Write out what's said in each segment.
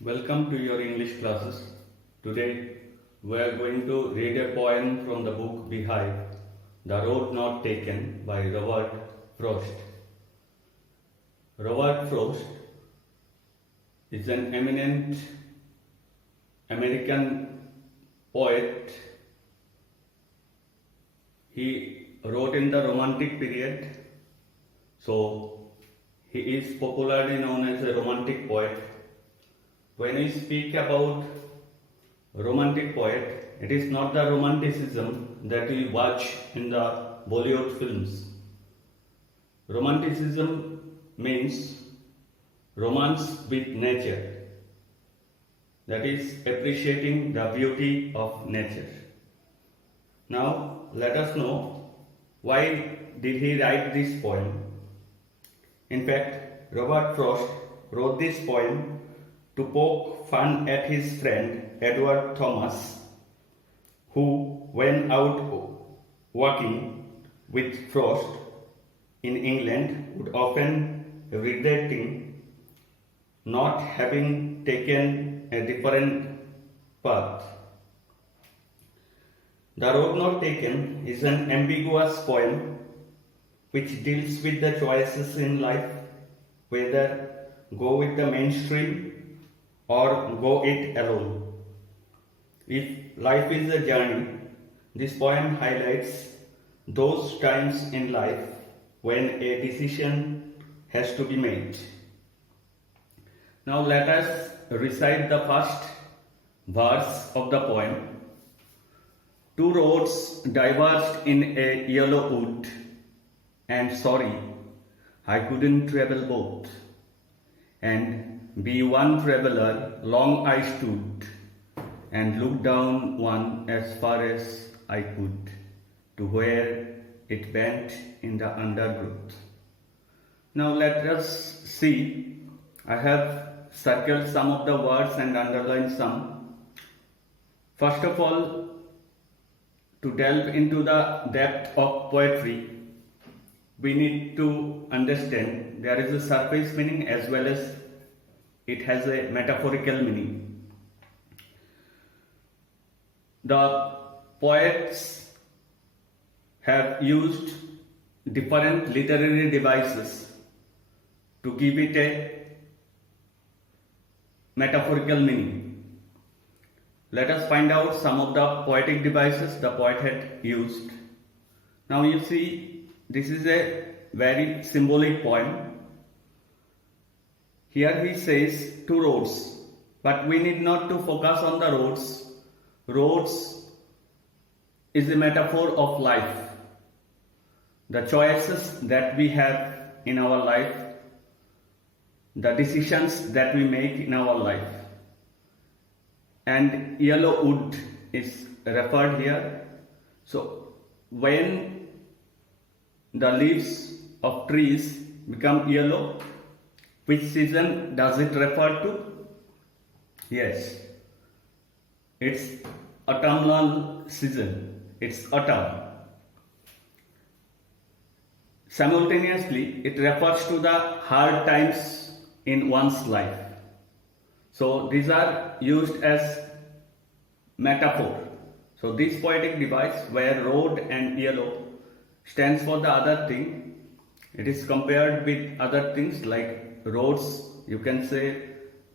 Welcome to your English classes. Today we are going to read a poem from the book Beehive, The Road Not Taken by Robert Frost. Robert Frost is an eminent American poet. He wrote in the Romantic period, so he is popularly known as a Romantic poet. When we speak about romantic poet, it is not the romanticism that we watch in the Bollywood films. Romanticism means romance with nature, that is, appreciating the beauty of nature. Now, let us know why did he write this poem. In fact, Robert Frost wrote this poem to poke fun at his friend Edward Thomas, who, when out walking with Frost in England, would often regretting not having taken a different path. The Road Not Taken is an ambiguous poem which deals with the choices in life, whether go with the mainstream or go it alone. If life is a journey, this poem highlights those times in life when a decision has to be made. Now let us recite the first verse of the poem. Two roads diverged in a yellow wood, and sorry, I couldn't travel both. And be one traveller, long I stood, and looked down one as far as I could, to where it bent in the undergrowth. Now let us see. I have circled some of the words and underlined some. First of all, to delve into the depth of poetry, we need to understand there is a surface meaning as well as it has a metaphorical meaning. The poets have used different literary devices to give it a metaphorical meaning. Let us find out some of the poetic devices the poet had used. Now you see, this is a very symbolic poem. Here he says two roads, but we need not to focus on the roads. Roads is a metaphor of life. The choices that we have in our life, the decisions that we make in our life. And yellow wood is referred here. So when the leaves of trees become yellow, which season does it refer to? Yes, it's autumnal season. It's autumn. Simultaneously, it refers to the hard times in one's life. So these are used as metaphor. So this poetic device where road and yellow stands for the other thing, it is compared with other things like roads, you can say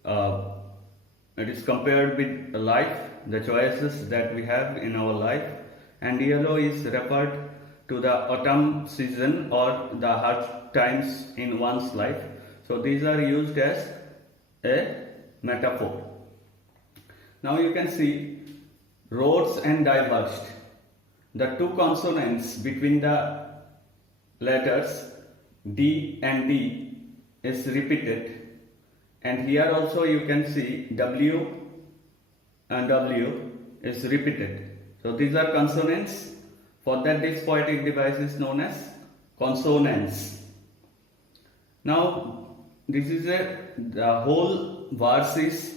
it is compared with life, the choices that we have in our life, and yellow is referred to the autumn season or the hard times in one's life. So these are used as a metaphor. Now you can see roads and diverged. The two consonants between the letters D and D is repeated, and here also you can see W and W is repeated. So these are consonants. For that, this poetic device is known as consonants. Now this is the whole verse is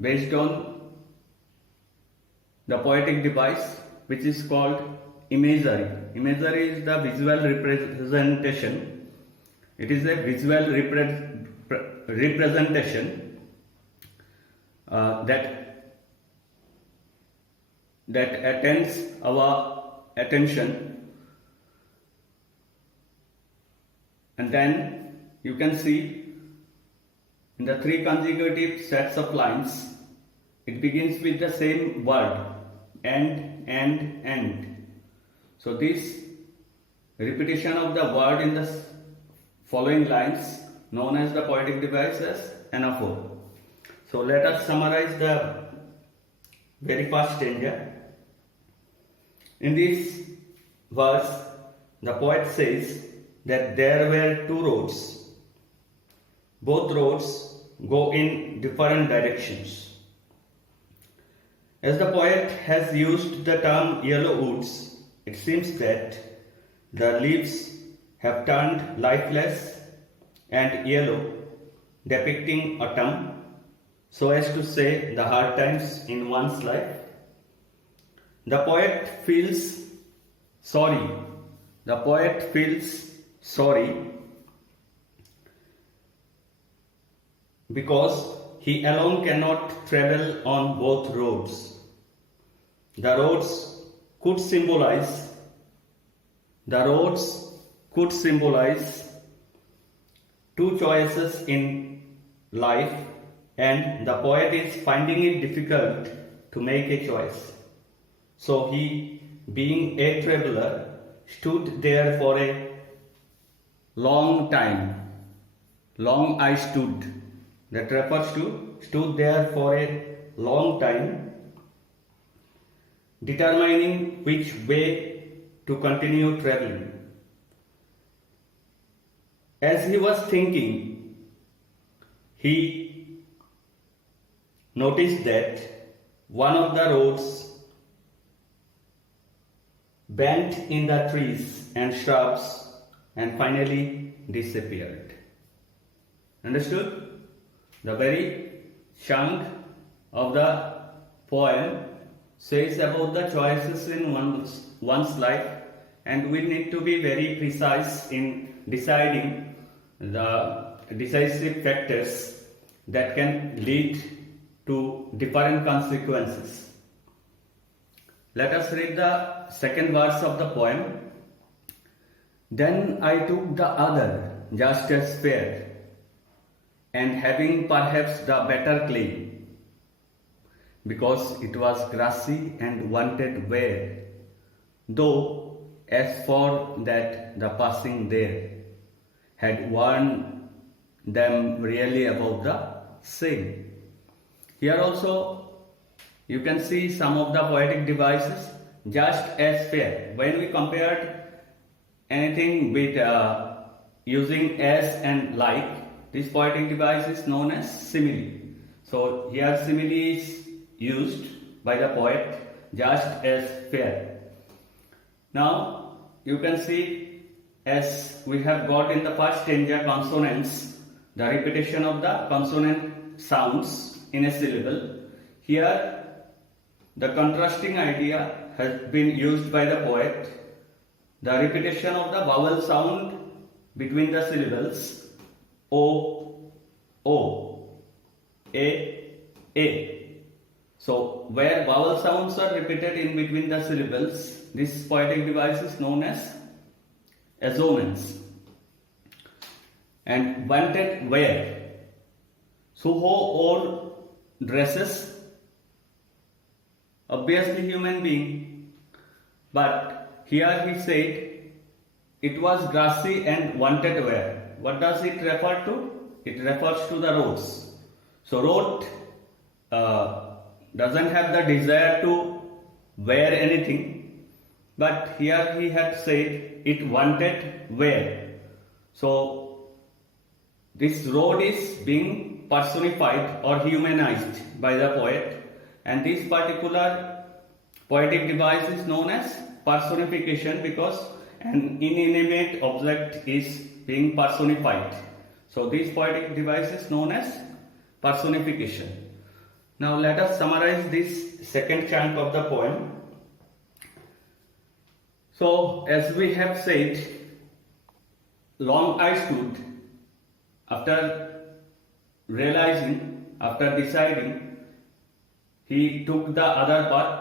based on the poetic device which is called imagery. Imagery is the visual representation. It is a visual representation that attends our attention. And then you can see in the three consecutive sets of lines, it begins with the same word, and. So this repetition of the word in the following lines, known as the poetic device, as anaphor. So let us summarize the very first stanza. In this verse, the poet says that there were two roads. Both roads go in different directions. As the poet has used the term yellow woods, it seems that the leaves have turned lifeless and yellow, depicting autumn, so as to say the hard times in one's life. The poet feels sorry. The poet feels sorry because he alone cannot travel on both roads. The roads could symbolize two choices in life, and the poet is finding it difficult to make a choice. So he, being a traveler, stood there for a long time. Long I stood. That refers to stood there for a long time, determining which way to continue traveling. As he was thinking, he noticed that one of the roads bent in the trees and shrubs and finally disappeared. Understood? The very chunk of the poem says about the choices in one's life, and we need to be very precise in deciding the decisive factors that can lead to different consequences. Let us read the second verse of the poem. Then I took the other, just as fair, and having perhaps the better claim, because it was grassy and wanted wear, though as for that the passing there had worn them really above the same. Here also you can see some of the poetic devices, just as fair. When we compared anything with using as and like, this poetic device is known as simile. So here simile is used by the poet, just as fair. Now you can see, as we have got in the first stanza consonants, the repetition of the consonant sounds in a syllable. Here the contrasting idea has been used by the poet, the repetition of the vowel sound between the syllables, O, O, A. So where vowel sounds are repeated in between the syllables, this poetic device is known as assonance. And wanted wear. So who wore dresses? Obviously human being. But here he said it was grassy and wanted wear. What does it refer to? It refers to the roads. So road doesn't have the desire to wear anything, but here he had said it wanted wear. So this road is being personified or humanized by the poet, and this particular poetic device is known as personification because an inanimate object is being personified. So this poetic device is known as personification. Now let us summarize this second chunk of the poem. So as we have said, long I stood, after realizing, after deciding he took the other path,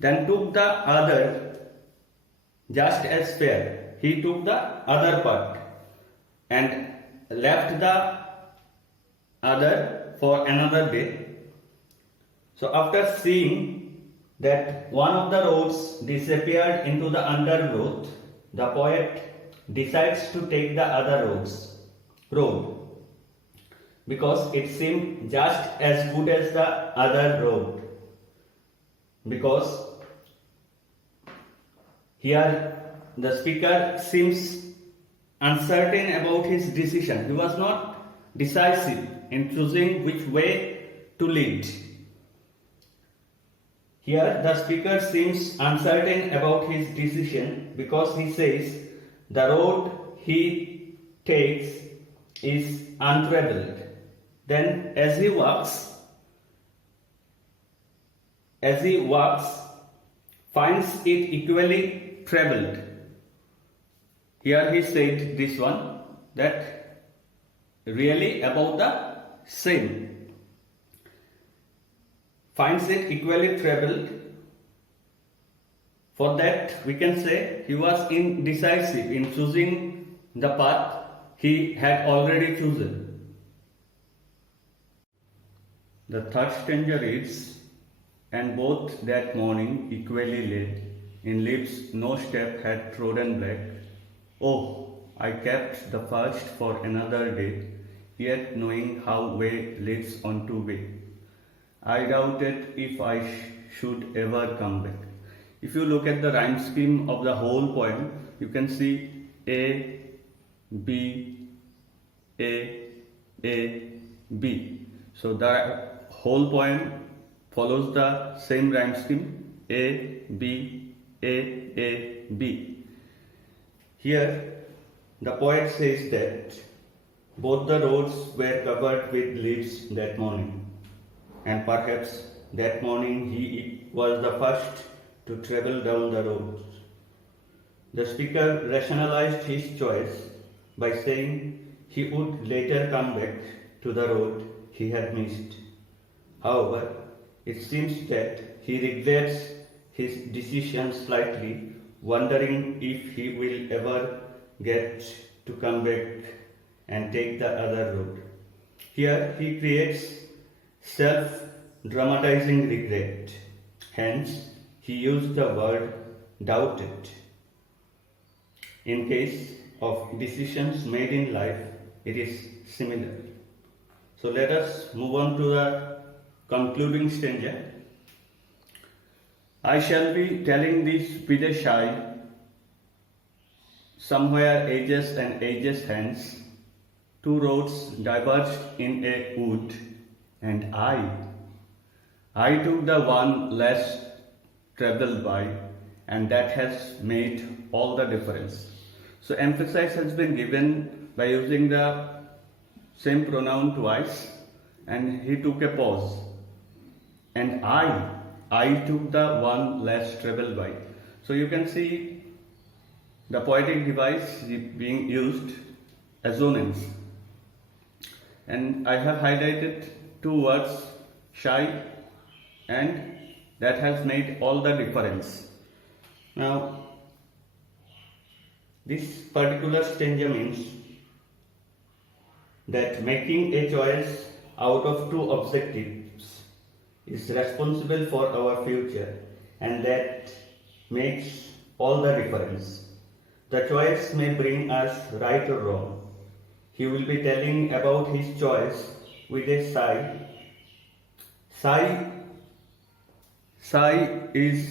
then took the other just as fair. He took the other path and left the other for another day. So after seeing that one of the roads disappeared into the undergrowth, the poet decides to take the other road because it seemed just as good as the other road. Because here the speaker seems uncertain about his decision. He was not decisive in choosing which way to lead. Here the speaker seems uncertain about his decision because he says the road he takes is untraveled. Then as he walks, finds it equally traveled. Here he said this one, that really about the same. Finds it equally traveled. For that we can say he was indecisive in choosing the path he had already chosen. The third stanza reads, and both that morning equally lay, in lips no step had trodden black. Oh, I kept the first for another day, yet knowing how way leads on to way. I doubted if I should ever come back. If you look at the rhyme scheme of the whole poem, you can see A, B, A, B. So the whole poem follows the same rhyme scheme, A, B, A, B. Here the poet says that both the roads were covered with leaves that morning, and perhaps that morning he was the first to travel down the road. The speaker rationalized his choice by saying he would later come back to the road he had missed. However, it seems that he regrets his decision slightly, wondering if he will ever get to come back and take the other road. Here he creates self-dramatizing regret. Hence, he used the word doubted. In case of decisions made in life, it is similar. So let us move on to the concluding stanza. I shall be telling this with a shy, somewhere ages and ages hence, two roads diverged in a wood, and I took the one less traveled by, and that has made all the difference. So emphasis has been given by using the same pronoun twice, and he took a pause. And I took the one less traveled by. So you can see the poetic device being used, assonance. And I have highlighted two words, shy, and that has made all the difference. Now, this particular stanza means that making a choice out of two objectives is responsible for our future, and that makes all the difference. The choice may bring us right or wrong. He will be telling about his choice with a sigh. Sigh is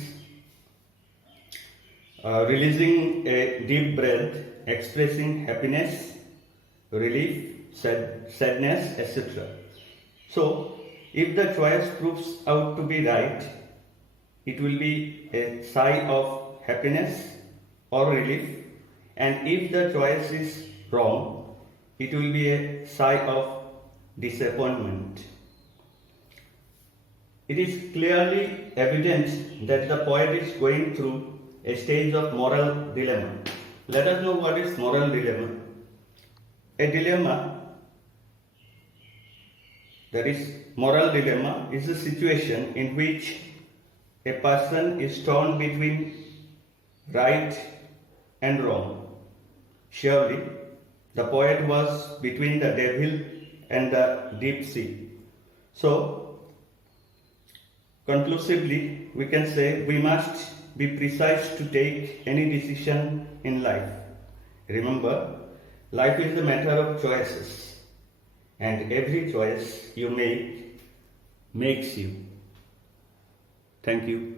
releasing a deep breath, expressing happiness, relief, sadness, etc. So, if the choice proves out to be right, it will be a sigh of happiness or relief, and if the choice is wrong, it will be a sigh of disappointment. It is clearly evident that the poet is going through a stage of moral dilemma. Let us know what is moral dilemma. A dilemma That is, moral dilemma is a situation in which a person is torn between right and wrong. Surely, the poet was between the devil and the deep sea. So, conclusively, we can say we must be precise to take any decision in life. Remember, life is a matter of choices, and every choice you make makes you. Thank you.